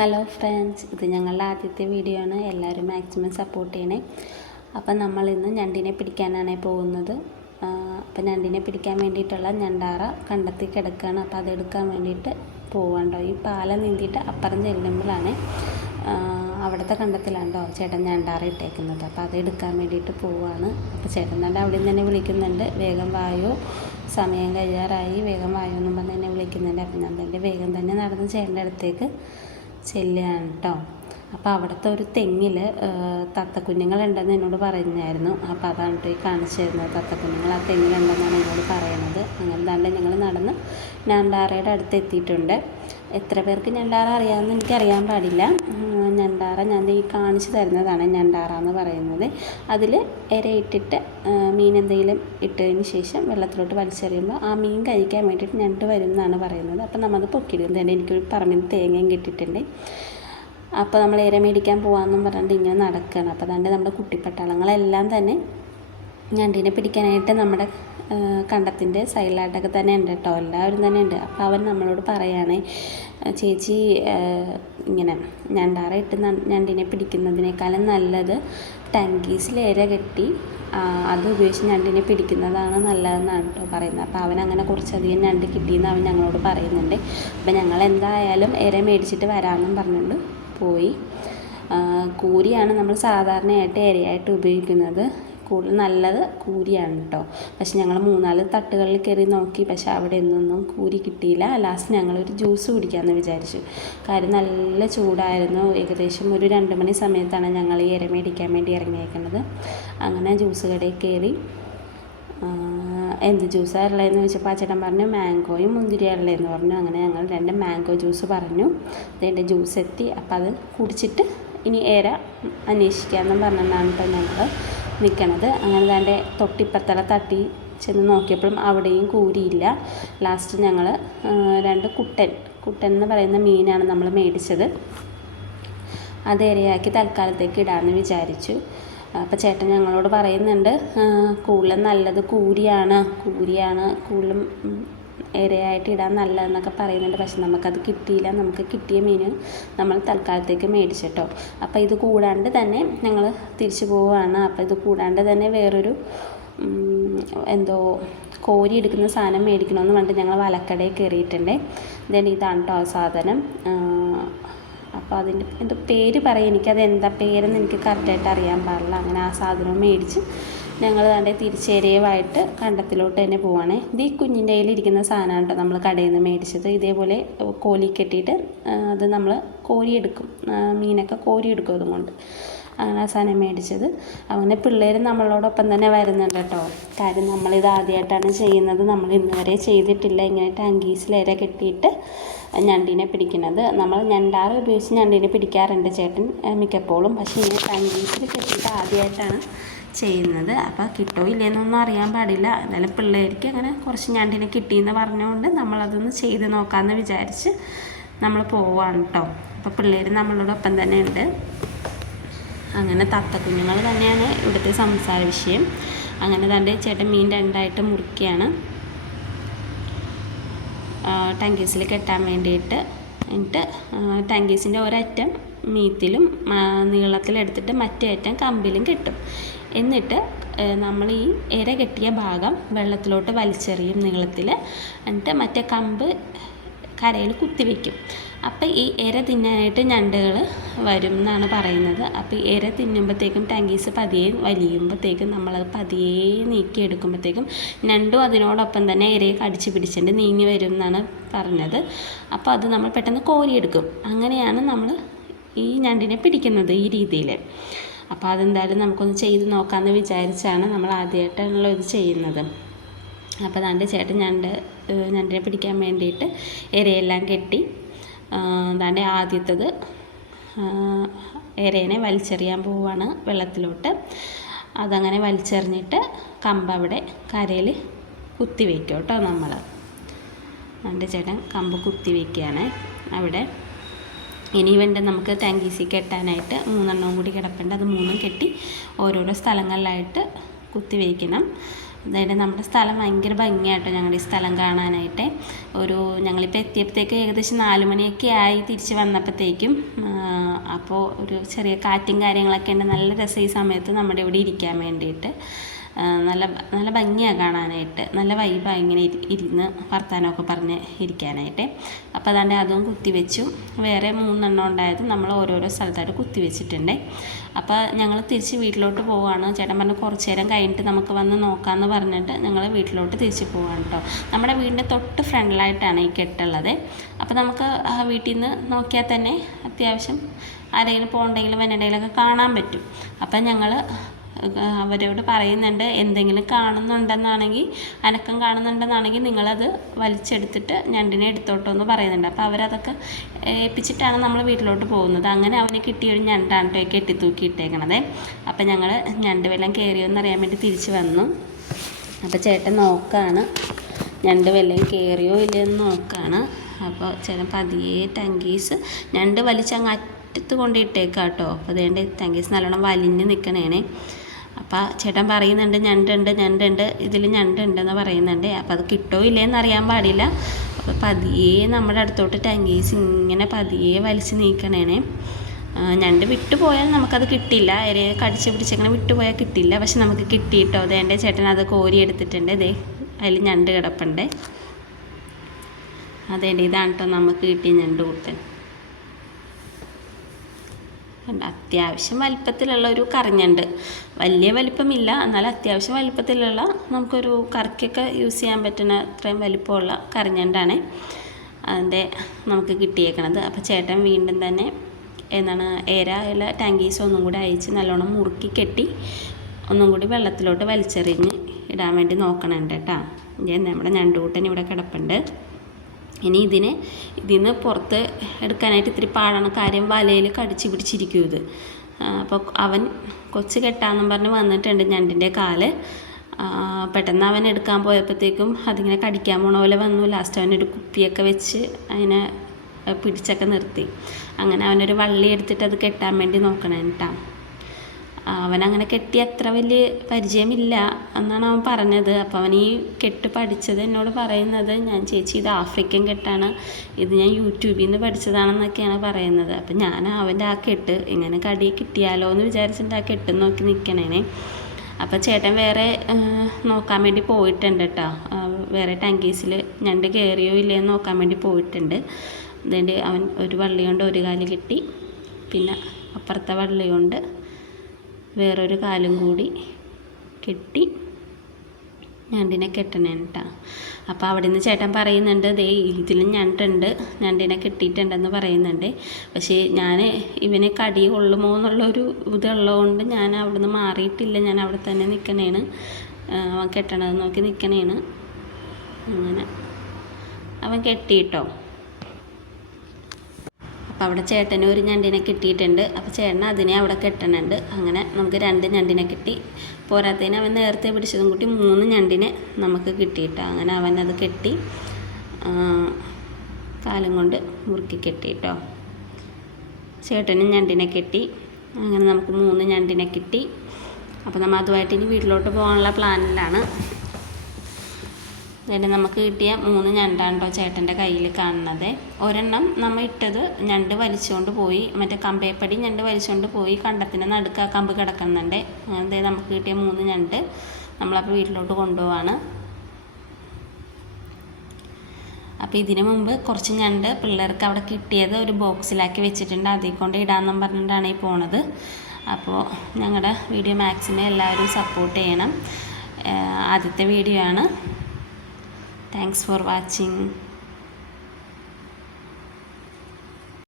Hello friends, ഇത് ഞങ്ങളുടെ ആദ്യത്തെ വീഡിയോ ആണ്. എല്ലാവരും മാക്സിമം സപ്പോർട്ട് ചെയ്യണേ. അപ്പം നമ്മളിന്ന് ഞണ്ടിനെ പിടിക്കാനാണ് പോകുന്നത്. അപ്പം ഞണ്ടിനെ പിടിക്കാൻ വേണ്ടിയിട്ടുള്ള ഞണ്ടാറ കണ്ടെത്തി കിടക്കുകയാണ്. അപ്പോൾ അതെടുക്കാൻ വേണ്ടിയിട്ട് പോവാണ്ടോ. ഈ പാലം നീന്തിയിട്ട് അപ്പുറം ചെല്ലുമ്പോഴാണ് അവിടുത്തെ കണ്ടത്തിലാണ്ടോ ചേട്ടൻ ഞണ്ടാറ ഇട്ടേക്കുന്നത്. അപ്പോൾ അതെടുക്കാൻ വേണ്ടിയിട്ട് പോവാണ്. അപ്പോൾ ചേട്ടൻ തന്നെ അവിടെ നിന്ന് തന്നെ വിളിക്കുന്നുണ്ട്, വേഗം വായോ, സമയം കഴിയാറായി, വേഗം വായോ എന്നും പറഞ്ഞ് എന്നെ വിളിക്കുന്നുണ്ട്. അപ്പം ഞാൻ തന്നെ വേഗം തന്നെ നടന്ന് ചേട്ടൻ്റെ അടുത്തേക്ക് ചെല്ലുകയാണ് കേട്ടോ. അപ്പോൾ അവിടുത്തെ ഒരു തെങ്ങിൽ തത്തക്കുഞ്ഞുങ്ങളുണ്ടെന്ന് എന്നോട് പറഞ്ഞായിരുന്നു. അപ്പോൾ അതാണ് കേട്ടോ ഈ കാണിച്ചു തരുന്നത്. തത്തക്കുഞ്ഞുങ്ങൾ ആ തെങ്ങിലുണ്ടെന്നാണ് എന്നോട് പറയുന്നത്. അങ്ങനെ തന്നെ ഞങ്ങൾ നടന്ന് ഞണ്ടാറയുടെ അടുത്ത് എത്തിയിട്ടുണ്ട്. എത്ര പേർക്ക് ഞണ്ടാറ അറിയാമെന്ന് എനിക്കറിയാൻ പാടില്ല. ഞണ്ടാറ ഞാൻ ഈ കാണിച്ചു തരുന്നതാണ് ഞണ്ടാറ എന്ന് പറയുന്നത്. അതിൽ ഇരയിട്ടിട്ട് മീൻ എന്തെങ്കിലും ഇട്ടതിന് ശേഷം വെള്ളത്തിലോട്ട് വലിച്ചെറിയുമ്പോൾ ആ മീൻ കഴിക്കാൻ വേണ്ടിയിട്ട് ഞണ്ട് വരും എന്നാണ് പറയുന്നത്. അപ്പോൾ നമ്മളത് പൊക്കിയിടും. തന്നെ എനിക്കൊരു പറമ്പിൽ തേങ്ങയും കിട്ടിയിട്ടുണ്ട്. അപ്പോൾ നമ്മൾ ഇര മേടിക്കാൻ പോകാമെന്നും പറഞ്ഞിട്ട് ഇങ്ങനെ നടക്കുകയാണ്. അപ്പോൾ അതുകൊണ്ട് നമ്മുടെ കുട്ടിപ്പട്ടാളങ്ങളെല്ലാം തന്നെ ഞണ്ടിനെ പിടിക്കാനായിട്ട് നമ്മുടെ കണ്ടത്തിൻ്റെ സൈഡിലായിട്ടൊക്കെ തന്നെ ഉണ്ട് കേട്ടോ. എല്ലാവരും തന്നെ ഉണ്ട്. അപ്പോൾ അവൻ നമ്മളോട് പറയുകയാണ്, ചേച്ചി ഇങ്ങനെ ഞണ്ടാറ ഇട്ട് ഞണ്ടിനെ പിടിക്കുന്നതിനേക്കാളും നല്ലത് ടങ്കീസിൽ ഇര കെട്ടി അത് ഉപയോഗിച്ച് ഞണ്ടിനെ പിടിക്കുന്നതാണ് നല്ലതെന്നാണ് കേട്ടോ പറയുന്നത്. അപ്പോൾ അവനങ്ങനെ കുറച്ചധികം ഞണ്ട് കിട്ടിയെന്ന് അവൻ ഞങ്ങളോട് പറയുന്നുണ്ട്. അപ്പോൾ ഞങ്ങൾ എന്തായാലും ഇര മേടിച്ചിട്ട് വരാമെന്നും പറഞ്ഞുകൊണ്ട് പോയി. കൂരിയാണ് നമ്മൾ സാധാരണയായിട്ട് ഇരയായിട്ട് ഉപയോഗിക്കുന്നത്. കൂടുതൽ നല്ലത് കൂരിയാണ് കേട്ടോ. പക്ഷെ ഞങ്ങൾ 3-4 തട്ടുകളിൽ കയറി നോക്കി, പക്ഷെ അവിടെ ഒന്നും കൂരി കിട്ടിയില്ല. ലാസ്റ്റ് ഞങ്ങളൊരു ജ്യൂസ് കുടിക്കാമെന്ന് വിചാരിച്ചു. കാര്യം നല്ല ചൂടായിരുന്നു. ഏകദേശം ഒരു 2 മണി സമയത്താണ് ഞങ്ങൾ ഈ ഇര മേടിക്കാൻ വേണ്ടി ഇറങ്ങിയേക്കുന്നത്. അങ്ങനെ ജ്യൂസ് കടയിൽ കയറി എന്ത് ജ്യൂസാണ് ഉള്ളതെന്ന് ചോദിച്ചപ്പോൾ ആ ചേട്ടൻ പറഞ്ഞു മാംഗോയും മുന്തിരിയാണ് ഉള്ളതെന്ന് പറഞ്ഞു. അങ്ങനെ ഞങ്ങൾ 2 മാംഗോ ജ്യൂസ് പറഞ്ഞു. അതിൻ്റെ ജ്യൂസ് എത്തി. അപ്പോൾ അത് കുടിച്ചിട്ട് ഇനി ഇര അന്വേഷിക്കാമെന്നും പറഞ്ഞാണ് കേട്ടോ ഞങ്ങൾ നിൽക്കണത്. അങ്ങനെ തൻ്റെ തൊട്ടിപ്പത്തല തട്ടി ചെന്ന് നോക്കിയപ്പോഴും അവിടെയും കൂരിയില്ല. ലാസ്റ്റ് ഞങ്ങൾ 2 കുട്ടൻ എന്ന് പറയുന്ന മീനാണ് നമ്മൾ മേടിച്ചത്. അത് ഇരയാക്കി തൽക്കാലത്തേക്ക് ഇടാമെന്ന് വിചാരിച്ചു. അപ്പോൾ ചേട്ടൻ ഞങ്ങളോട് പറയുന്നുണ്ട്, കൂടുതലും നല്ലത് കൂരിയാണ് കൂടുതലും ഇരയായിട്ട് ഇടാൻ നല്ലതെന്നൊക്കെ പറയുന്നുണ്ട്. പക്ഷെ നമുക്കത് കിട്ടിയില്ല. നമുക്ക് കിട്ടിയ മീൻ നമ്മൾ തൽക്കാലത്തേക്ക് മേടിച്ചിട്ടോ. അപ്പോൾ ഇത് കൂടാണ്ട് തന്നെ ഞങ്ങൾ തിരിച്ചു പോവുകയാണ്. അപ്പോൾ ഇത് കൂടാണ്ട് തന്നെ വേറൊരു എന്തോ കോരി എടുക്കുന്ന സാധനം മേടിക്കണമെന്ന് പറഞ്ഞിട്ട് ഞങ്ങൾ വലക്കടയിൽ കയറിയിട്ടുണ്ട്. ഇതാണ് കേട്ടോ ആ സാധനം. അപ്പോൾ അതിൻ്റെ എന്തോ പേര് പറയും, എനിക്കത് എന്താ പേരെന്ന് എനിക്ക് കറക്റ്റായിട്ട് അറിയാൻ പാടില്ല. അങ്ങനെ ആ സാധനം മേടിച്ച് ഞങ്ങൾ അതിൻ്റെ തിരിച്ചേരയുമായിട്ട് കണ്ടത്തിലോട്ട് തന്നെ പോവുകയാണ്. ഇത് ഈ കുഞ്ഞിൻ്റെ കയ്യിലിരിക്കുന്ന സാധനമാണ് കേട്ടോ നമ്മൾ കടയിൽ നിന്ന് മേടിച്ചത്. ഇതേപോലെ കോലി കെട്ടിയിട്ട് അത് നമ്മൾ കോരിയെടുക്കും, മീനൊക്കെ കോരിയെടുക്കും അതുകൊണ്ട്. അങ്ങനെ ആ സാധനം മേടിച്ചത്. അങ്ങനെ പിള്ളേർ നമ്മളോടൊപ്പം തന്നെ വരുന്നുണ്ട് കേട്ടോ. കാര്യം നമ്മളിത് ആദ്യമായിട്ടാണ് ചെയ്യുന്നത്. നമ്മൾ ഇന്നുവരെ ചെയ്തിട്ടില്ല ഇങ്ങനെ ടങ്കീസിൽ ഇര കെട്ടിയിട്ട് ഞണ്ടിനെ പിടിക്കുന്നത്. നമ്മൾ ഞണ്ടാറ് ഉപയോഗിച്ച് ഞണ്ടിനെ പിടിക്കാറുണ്ട് ചേട്ടൻ മിക്കപ്പോഴും. പക്ഷേ ഇങ്ങനെ ടങ്കീസിൽ കെട്ടിയിട്ട് ആദ്യമായിട്ടാണ് ചെയ്യുന്നത്. അപ്പോൾ കിട്ടോ ഇല്ലെന്നൊന്നും അറിയാൻ പാടില്ല. എന്നാലും പിള്ളേർക്ക് അങ്ങനെ കുറച്ച് ഞണ്ടിനെ കിട്ടിയെന്ന് പറഞ്ഞുകൊണ്ട് നമ്മളതൊന്ന് ചെയ്ത് നോക്കാമെന്ന് വിചാരിച്ച് നമ്മൾ പോവാണ് കേട്ടോ. അപ്പോൾ പിള്ളേർ നമ്മളോടൊപ്പം തന്നെ ഉണ്ട്. അങ്ങനെ തത്തക്കുഞ്ഞുങ്ങൾ തന്നെയാണ് ഇവിടുത്തെ സംസാര വിഷയം. അങ്ങനെ തന്നെ ചേട്ടൻ മീൻ 2ആയിട്ട് മുറിക്കുകയാണ് ടങ്കീസിൽ കെട്ടാൻ വേണ്ടിയിട്ട്. എന്നിട്ട് ടങ്കീസിൻ്റെ ഒരറ്റം മീത്തിലും നീളത്തിലെടുത്തിട്ട് മറ്റേ അറ്റം കമ്പിലും കെട്ടും. എന്നിട്ട് നമ്മൾ ഈ ഇര കെട്ടിയ ഭാഗം വെള്ളത്തിലോട്ട് വലിച്ചെറിയും നീളത്തിൽ. എന്നിട്ട് മറ്റേ കമ്പ് കരയിൽ കുത്തിവെക്കും. അപ്പോൾ ഈ ഇര തിന്നാനായിട്ട് ഞണ്ടുകൾ വരും എന്നാണ് പറയുന്നത്. അപ്പോൾ ഈ ഇര തിന്നുമ്പോഴത്തേക്കും ടങ്കീസ് പതിയെ വലിയുമ്പോഴത്തേക്കും നമ്മളത് പതിയെ നീക്കി എടുക്കുമ്പോഴത്തേക്കും ഞണ്ടും അതിനോടൊപ്പം തന്നെ ഇരയെ കടിച്ച് പിടിച്ചിട്ട് നീങ്ങി വരും എന്നാണ് പറഞ്ഞത്. അപ്പോൾ അത് നമ്മൾ പെട്ടെന്ന് കോരിയെടുക്കും. അങ്ങനെയാണ് നമ്മൾ ഈ ഞണ്ടിനെ പിടിക്കുന്നത് ഈ രീതിയിൽ. അപ്പോൾ അതെന്തായാലും നമുക്കൊന്ന് ചെയ്ത് നോക്കാമെന്ന് വിചാരിച്ചാണ് നമ്മൾ ആദ്യമായിട്ടാണല്ലോ ഇത് ചെയ്യുന്നത്. അപ്പോൾ അതാണ്ട് ചേട്ടൻ ഞണ്ടിനെ പിടിക്കാൻ വേണ്ടിയിട്ട് ഇരയെല്ലാം കെട്ടി. അതാണ്ട് ആദ്യത്തത് ഇരേനെ വലിച്ചെറിയാൻ പോവുകയാണ് വെള്ളത്തിലോട്ട്. അതങ്ങനെ വലിച്ചെറിഞ്ഞിട്ട് കമ്പ് അവിടെ കരയിൽ കുത്തി വയ്ക്കും കേട്ടോ. നമ്മൾ അതാണ്ട് ചേട്ടൻ കമ്പ് കുത്തി വയ്ക്കുകയാണ് അവിടെ. ഇനി വേണ്ട നമുക്ക് ടങ്കീസിൽ കെട്ടാനായിട്ട് 3 എണ്ണം കൂടി കിടപ്പുണ്ട്. അത് 3 കെട്ടി ഓരോരോ സ്ഥലങ്ങളിലായിട്ട് കുത്തി വയ്ക്കണം. അതായത് നമ്മുടെ സ്ഥലം ഭയങ്കര ഭംഗിയായിട്ടോ, ഞങ്ങളുടെ ഈ സ്ഥലം കാണാനായിട്ട്. ഞങ്ങളിപ്പോൾ എത്തിയപ്പോഴത്തേക്ക് ഏകദേശം 4 മണിയൊക്കെ ആയി തിരിച്ച് വന്നപ്പോഴത്തേക്കും. അപ്പോൾ ഒരു ചെറിയ കാറ്റും കാര്യങ്ങളൊക്കെ ഉണ്ട്. നല്ല രസം ഈ സമയത്ത് നമ്മുടെ ഇവിടെ ഇരിക്കാൻ വേണ്ടിയിട്ട്. നല്ല നല്ല ഭംഗിയാണ് കാണാനായിട്ട്. നല്ല വൈബാണ് ഇങ്ങനെ ഇരുന്ന് വർത്താനമൊക്കെ പറഞ്ഞ് ഇരിക്കാനായിട്ട്. അപ്പോൾ അതാണ്ട് അതും കുത്തിവെച്ചു. വേറെ 3 എണ്ണം ഉണ്ടായത് നമ്മൾ ഓരോരോ സ്ഥലത്തായിട്ട് കുത്തിവെച്ചിട്ടുണ്ട്. അപ്പോൾ ഞങ്ങൾ തിരിച്ച് വീട്ടിലോട്ട് പോവുകയാണ്. ചേട്ടൻ പറഞ്ഞു കുറച്ച് നേരം കഴിഞ്ഞിട്ട് നമുക്ക് വന്ന് നോക്കാമെന്ന് പറഞ്ഞിട്ട് ഞങ്ങൾ വീട്ടിലോട്ട് തിരിച്ച് പോവുകയാണ് കേട്ടോ. നമ്മുടെ വീടിൻ്റെ തൊട്ട് ഫ്രണ്ടിലായിട്ടാണ് ഈ കെട്ടുള്ളത്. അപ്പോൾ നമുക്ക് വീട്ടിൽ നിന്ന് നോക്കിയാൽ തന്നെ അത്യാവശ്യം ആരെങ്കിലും പോകണ്ടെങ്കിലും വന്നിട്ടെങ്കിലൊക്കെ കാണാൻ പറ്റും. അപ്പം ഞങ്ങൾ അവരോട് പറയുന്നുണ്ട്, എന്തെങ്കിലും കാണുന്നുണ്ടെന്നാണെങ്കിൽ, അനക്കം കാണുന്നുണ്ടെന്നാണെങ്കിൽ നിങ്ങളത് വലിച്ചെടുത്തിട്ട് ഞണ്ടിനെ എടുത്തോട്ടോ എന്ന് പറയുന്നുണ്ട്. അപ്പോൾ അവരതൊക്കെ ഏൽപ്പിച്ചിട്ടാണ് നമ്മൾ വീട്ടിലോട്ട് പോകുന്നത്. അങ്ങനെ അവന് കിട്ടിയൊരു ഞണ്ടാണ് കേട്ടോ കെട്ടിത്തൂക്കി ഇട്ടേക്കണത്. അപ്പോൾ ഞങ്ങൾ ഞണ്ട് വല്ലതും കയറിയോന്ന് അറിയാൻ വേണ്ടി തിരിച്ച് വന്നു. അപ്പോൾ ചേട്ടൻ നോക്കുകയാണ് ഞണ്ട് വല്ലതും കയറിയോ ഇല്ലയെന്ന് നോക്കുകയാണ്. അപ്പോൾ ചേട്ടൻ പതിയെ ടങ്കീസ് ഞണ്ട് വലിച്ചങ്ങ് അറ്റത്ത് കൊണ്ടിട്ടേക്കാം കേട്ടോ. അപ്പോൾ അതുകൊണ്ട് ടങ്കീസ് നല്ലോണം വലിഞ്ഞ് നിൽക്കണേനെ. അപ്പോൾ ചേട്ടൻ പറയുന്നുണ്ട് ഞണ്ടുണ്ട് ഇതിൽ ഞണ്ടുണ്ടെന്ന് പറയുന്നുണ്ട്. അപ്പോൾ അത് കിട്ടുമോ ഇല്ലയെന്ന് അറിയാൻ പാടില്ല. അപ്പോൾ പതിയെ നമ്മുടെ അടുത്തോട്ട് ടങ്കീസ് ഇങ്ങനെ പതിയെ വലിച്ച് നീക്കണേനെ. ഞണ്ട് വിട്ടുപോയാൽ നമുക്കത് കിട്ടില്ല. ഇരയെ കടിച്ച് പിടിച്ചങ്ങനെ വിട്ടുപോയാൽ കിട്ടില്ല. പക്ഷെ നമുക്ക് കിട്ടിയിട്ടോ. അതേൻ്റെ ചേട്ടൻ അത് കോരി എടുത്തിട്ടുണ്ട്. ദേ അതിൽ ഞണ്ട് കിടപ്പുണ്ട്. അതേൻ്റെ ഇതാണ് കേട്ടോ നമുക്ക് കിട്ടിയ ഞണ്ട് കൂട്ടൻ. അത്യാവശ്യം വലിപ്പത്തിലുള്ള ഒരു കറിഞ്ഞണ്ട്. വലിയ വലിപ്പമില്ല, എന്നാൽ അത്യാവശ്യം വലിപ്പത്തിലുള്ള നമുക്കൊരു കറിക്കൊക്കെ യൂസ് ചെയ്യാൻ പറ്റുന്ന അത്രയും വലിപ്പമുള്ള കറിഞ്ഞണ്ടാണ് അതിൻ്റെ നമുക്ക് കിട്ടിയേക്കണത്. അപ്പോൾ ചേട്ടൻ വീണ്ടും തന്നെ ഏല ടാങ്കീസ് ഒന്നും കൂടി അയച്ച് നല്ലോണം മുറുക്കി കെട്ടി ഒന്നും കൂടി വെള്ളത്തിലോട്ട് വലിച്ചെറിഞ്ഞ് ഇടാൻ വേണ്ടി നോക്കണുണ്ട് കേട്ടോ. നമ്മുടെ ഞണ്ടുകൂട്ടൻ ഇവിടെ കിടപ്പുണ്ട്. ഇനി ഇതിന്ന് പുറത്ത് എടുക്കാനായിട്ട് ഇത്തിരി പാടാണ്. കാര്യം വലയിൽ കടിച്ച് പിടിച്ചിരിക്കും ഇത്. അപ്പോൾ അവൻ കൊച്ച് കെട്ടാന്നും പറഞ്ഞ് വന്നിട്ടുണ്ട് ഞണ്ടിൻ്റെ കാല്. പെട്ടെന്ന് അവൻ എടുക്കാൻ പോയപ്പോഴത്തേക്കും അതിങ്ങനെ കടിക്കാൻ പോണ പോലെ വന്നു. ലാസ്റ്റ് അവനൊരു കുപ്പിയൊക്കെ വെച്ച് അതിനെ പിടിച്ചൊക്കെ നിർത്തി. അങ്ങനെ അവനൊരു വള്ളി എടുത്തിട്ട് അത് കെട്ടാൻ വേണ്ടി നോക്കണം കേട്ടോ. അവനങ്ങനെ കെട്ടി അത്ര വലിയ പരിചയമില്ല എന്നാണ് അവൻ പറഞ്ഞത്. അപ്പോൾ അവൻ ഈ കെട്ട് പഠിച്ചത് എന്നോട് പറയുന്നത്, ഞാൻ ചേച്ചി ഇത് ആഫ്രിക്കൻ കെട്ടാണ്, ഇത് ഞാൻ യൂട്യൂബിൽ നിന്ന് പഠിച്ചതാണെന്നൊക്കെയാണ് പറയുന്നത്. അപ്പം ഞാൻ അവൻ്റെ ആ കെട്ട് ഇങ്ങനെ കടി കിട്ടിയാലോ എന്ന് വിചാരിച്ചിട്ട് ആ കെട്ട് നോക്കി നിൽക്കണേനെ. അപ്പോൾ ചേട്ടൻ വേറെ നോക്കാൻ വേണ്ടി പോയിട്ടുണ്ട് കേട്ടോ. വേറെ ടാങ്കീസിൽ ഞണ്ട് കയറിയോ ഇല്ലയെന്ന് നോക്കാൻ വേണ്ടി പോയിട്ടുണ്ട്. അതുകൊണ്ട് അവൻ ഒരു വള്ളി കൊണ്ട് ഒരു കാല് കെട്ടി, പിന്നെ അപ്പുറത്തെ വള്ളി കൊണ്ട് വേറൊരു കാലും കൂടി കെട്ടി ഞണ്ടിനെ കെട്ടണേ കേട്ടോ. അപ്പോൾ അവിടെ നിന്ന് ചേട്ടൻ പറയുന്നുണ്ട്, ദേ ഇതിലും ഞണ്ടിനെ കെട്ടിയിട്ടുണ്ടെന്ന് പറയുന്നുണ്ട്. പക്ഷേ ഞാൻ ഇവന് കടി കൊള്ളുമോ എന്നുള്ളൊരു ഇതുള്ളതുകൊണ്ട് ഞാൻ അവിടെ നിന്ന് മാറിയിട്ടില്ല. ഞാൻ അവിടെ തന്നെ നിൽക്കണേണ്, അവൻ കെട്ടണത് നോക്കി നിൽക്കണേണ്. അങ്ങനെ അവൻ കെട്ടിയിട്ടോ. അപ്പോൾ അവിടെ ചേട്ടന് ഒരു ഞണ്ടിനെ കിട്ടിയിട്ടുണ്ട്. അപ്പോൾ ചേട്ടൻ അതിനെ അവിടെ കെട്ടണുണ്ട്. അങ്ങനെ നമുക്ക് 2 ഞണ്ടിനെ കിട്ടി. പോരാത്തതിന് അവൻ നേരത്തെ പിടിച്ചതും കൂട്ടി 3 ഞണ്ടിനെ നമുക്ക് കിട്ടിയിട്ടോ. അങ്ങനെ അവനത് കെട്ടി കാലും കൊണ്ട് മുറുക്കി കെട്ടിയിട്ടോ. ചേട്ടനും ഞണ്ടിനെ കെട്ടി. അങ്ങനെ നമുക്ക് 3 ഞണ്ടിനെ കിട്ടി. അപ്പോൾ നമ്മൾ അതുമായിട്ട് ഇനി വീട്ടിലോട്ട് പോകാനുള്ള പ്ലാനിലാണ്. അതിന് നമുക്ക് കിട്ടിയ 3 ഞണ്ടാണ് കേട്ടോ ചേട്ടൻ്റെ കയ്യിൽ കാണുന്നത്. ഒരെണ്ണം നമ്മൾ ഇട്ടത് ഞണ്ട് വലിച്ചുകൊണ്ട് പോയി, മറ്റേ കമ്പേപ്പടി ഞണ്ട് വലിച്ചുകൊണ്ട് പോയി കണ്ടത്തിൻ്റെ നടുക്ക് ആ കമ്പ് കിടക്കുന്നുണ്ട്. അങ്ങനെ നമുക്ക് കിട്ടിയ 3 ഞണ്ട് നമ്മളപ്പോൾ വീട്ടിലോട്ട് കൊണ്ടുപോവാണ്. അപ്പോൾ ഇതിനു മുമ്പ് കുറച്ച് ഞണ്ട് പിള്ളേർക്ക് അവിടെ കിട്ടിയത് ഒരു ബോക്സിലാക്കി വെച്ചിട്ടുണ്ട്. അതിൽ കൊണ്ട് ഇടാമെന്നും പറഞ്ഞിട്ടാണ് ഈ പോണത്. അപ്പോൾ ഞങ്ങളുടെ വീഡിയോ മാക്സിമം എല്ലാവരും സപ്പോർട്ട് ചെയ്യണം. ആദ്യത്തെ വീഡിയോ ആണ്. Thanks for watching.